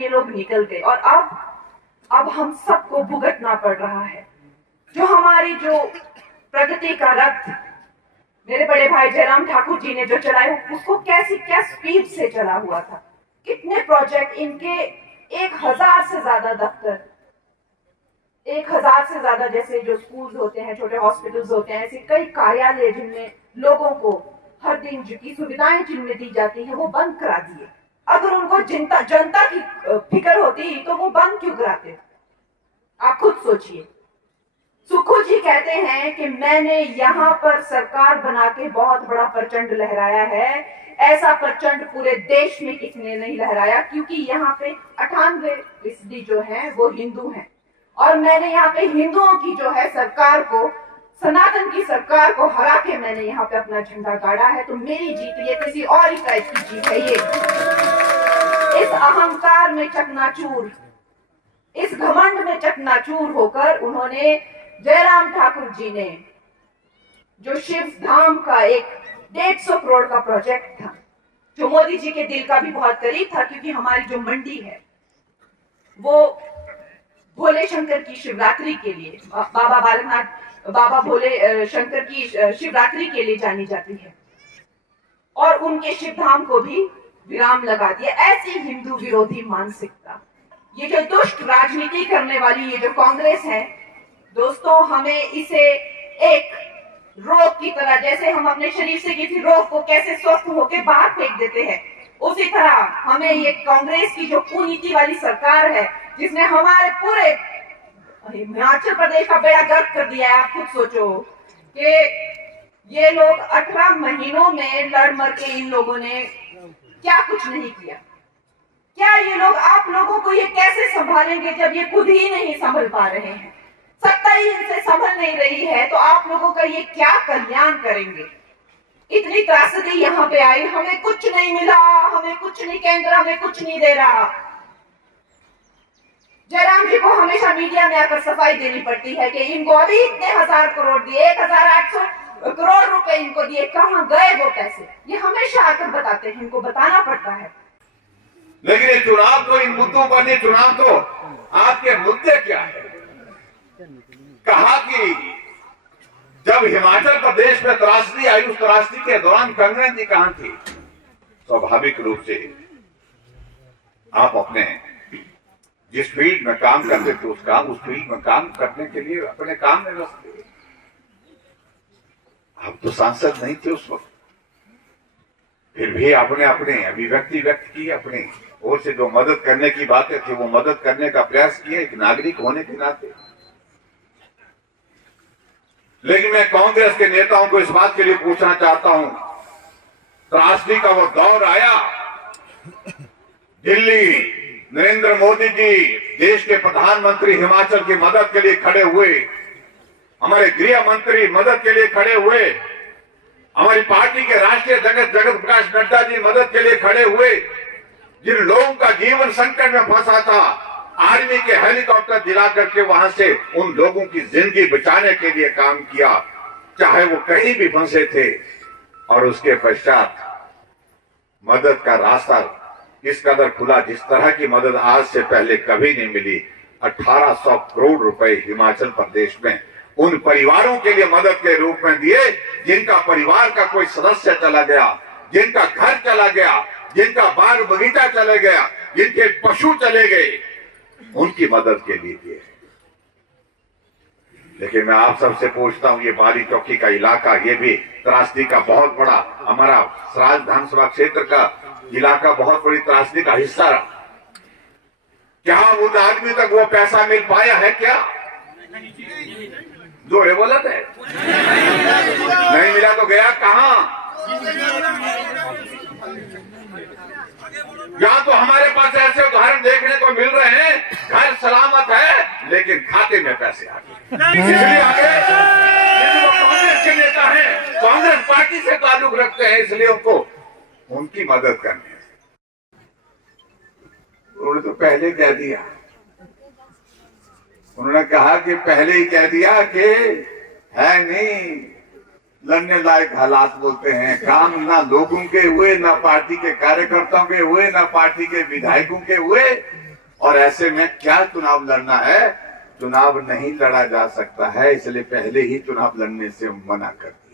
ये लोग निकल गए और अब हम सबको भुगतना पड़ रहा है। जो हमारी जो प्रगति का रथ मेरे बड़े भाई जयराम ठाकुर जी ने जो चलाया, उसको कैसी क्या स्पीड से चला हुआ था। कितने प्रोजेक्ट इनके, 1000 से ज्यादा दफ्तर, 1000 से ज्यादा जैसे जो स्कूल्स होते हैं, छोटे हॉस्पिटल्स होते हैं, ऐसे कई कार्यालय जिनमें लोगों को हर दिन की सुविधाएं जिनमें दी जाती है वो बंद करा दिए। अगर उनको जनता की फिक्र होती तो वो बंद क्यों कराते? आप खुद सोचिए। सुखू जी कहते हैं कि मैंने यहाँ पर सरकार बना के बहुत बड़ा प्रचंड लहराया है। ऐसा प्रचंड पूरे देश में किसने नहीं लहराया, क्योंकि यहाँ पे 98% जो है वो हिंदू हैं और मैंने यहाँ पे हिंदुओं की जो है सरकार को, सनातन की सरकार को हरा के मैंने यहाँ पे अपना झंडा गाड़ा है। तो मेरी जीत ये किसी और ही टाइप की जीत है। ये इस अहंकार में चकनाचूर, इस घमंड में चकनाचूर होकर उन्होंने, जयराम ठाकुर जी ने जो शिव धाम का एक 150 करोड़ का प्रोजेक्ट था, जो मोदी जी के दिल का भी बहुत करीब था, क्योंकि हमारी जो मंडी है वो भोले शंकर की शिवरात्रि के लिए, बाबा भोले शंकर की शिवरात्रि के लिए जानी जाती है, और उनके शिव धाम को भी विराम लगा दिया। ऐसी हिंदू विरोधी मानसिकता, ये जो दुष्ट राजनीति करने वाली ये जो कांग्रेस है, दोस्तों, हमें इसे एक रोग की तरह, जैसे हम अपने शरीर से किसी रोग को कैसे स्वस्थ होकर बाहर फेंक देते हैं, उसी तरह हमें ये कांग्रेस की जो कुनीति वाली सरकार है, जिसने हमारे पूरे हिमाचल प्रदेश का बेड़ा गर्क कर दिया है। आप खुद सोचो कि ये लोग 18 महीनों में लड़ मर के इन लोगों ने क्या कुछ नहीं किया। क्या ये लोग, आप लोगों को ये कैसे संभालेंगे जब ये खुद ही नहीं संभल पा रहे हैं? सत्ता ही इनसे संभल नहीं रही है, तो आप लोगों का ये क्या कल्याण करेंगे? इतनी त्रासदी यहाँ पे आई, हमें कुछ नहीं मिला, हमें कुछ नहीं, केंद्र हमें कुछ नहीं दे रहा। जयराम जी को हमेशा मीडिया में आकर सफाई देनी पड़ती है कि इनको अभी इतने 1000 करोड़ दिए, 1800 करोड़ रुपए इनको दिए, कहां गए वो पैसे? ये हमेशा आकर बताते हैं, इनको बताना पड़ता है। लेकिन ये चुनाव तो इन मुद्दों पर नहीं, चुनाव तो आपके मुद्दे क्या है? कहा कि जब हिमाचल प्रदेश में त्रासदी आई, उस त्रासदी के दौरान कांग्रेस जी कहां थी? स्वाभाविक रूप से आप अपने जिस फील्ड में काम करते थे उस फील्ड में काम करने के लिए अपने काम में व्यस्त थे। आप तो सांसद नहीं थे उस वक्त, फिर भी आपने अपने अभिव्यक्ति व्यक्त की, अपने ओर से जो मदद करने की बातें थी वो मदद करने का प्रयास किया एक नागरिक होने के नाते। लेकिन मैं कांग्रेस के नेताओं को इस बात के लिए पूछना चाहता हूं, त्रासदी का वो दौर आया, दिल्ली नरेंद्र मोदी जी देश के प्रधानमंत्री हिमाचल की मदद के लिए खड़े हुए, हमारे गृह मंत्री मदद के लिए खड़े हुए, हमारी पार्टी के राष्ट्रीय जगत प्रकाश नड्डा जी मदद के लिए खड़े हुए। जिन लोगों का जीवन संकट में फंसा था, आर्मी के हेलीकॉप्टर दिला करके वहां से उन लोगों की जिंदगी बचाने के लिए काम किया, चाहे वो कहीं भी फंसे थे। और उसके पश्चात मदद का रास्ता इस कदर खुला, जिस तरह की मदद आज से पहले कभी नहीं मिली। 1800 करोड़ रुपए हिमाचल प्रदेश में उन परिवारों के लिए मदद के रूप में दिए जिनका परिवार का कोई सदस्य चला गया, जिनका घर चला गया, जिनका बाग बगीचा चले गया, जिनके पशु चले गए, उनकी मदद के लिए दिए। लेकिन मैं आप सबसे पूछता हूं, ये बारी चौकी का इलाका, ये भी त्रासदी का बहुत बड़ा, हमारा सराज विधानसभा क्षेत्र का इलाका बहुत बड़ी त्रासदी का हिस्सा रहा। क्या उन आदमी तक वो पैसा मिल पाया है? क्या जोरे बोला थे? नहीं मिला तो गया कहां? यहां तो हमारे पास ऐसे उदाहरण देखने को मिल रहे हैं, घर सलामत है लेकिन खाते में पैसे आ गए। इसलिए आगे कांग्रेस के नेता हैं, कांग्रेस पार्टी से ताल्लुक रखते हैं, इसलिए उनको उनकी मदद करने। उन्होंने तो पहले कह दिया, उन्होंने कहा कि पहले ही कह दिया कि है नहीं लड़ने लायक हालात, बोलते हैं काम ना लोगों के हुए, ना पार्टी के कार्यकर्ताओं के हुए, ना पार्टी के विधायकों के हुए, और ऐसे में क्या चुनाव लड़ना है? चुनाव नहीं लड़ा जा सकता है, इसलिए पहले ही चुनाव लड़ने से मना कर दिया।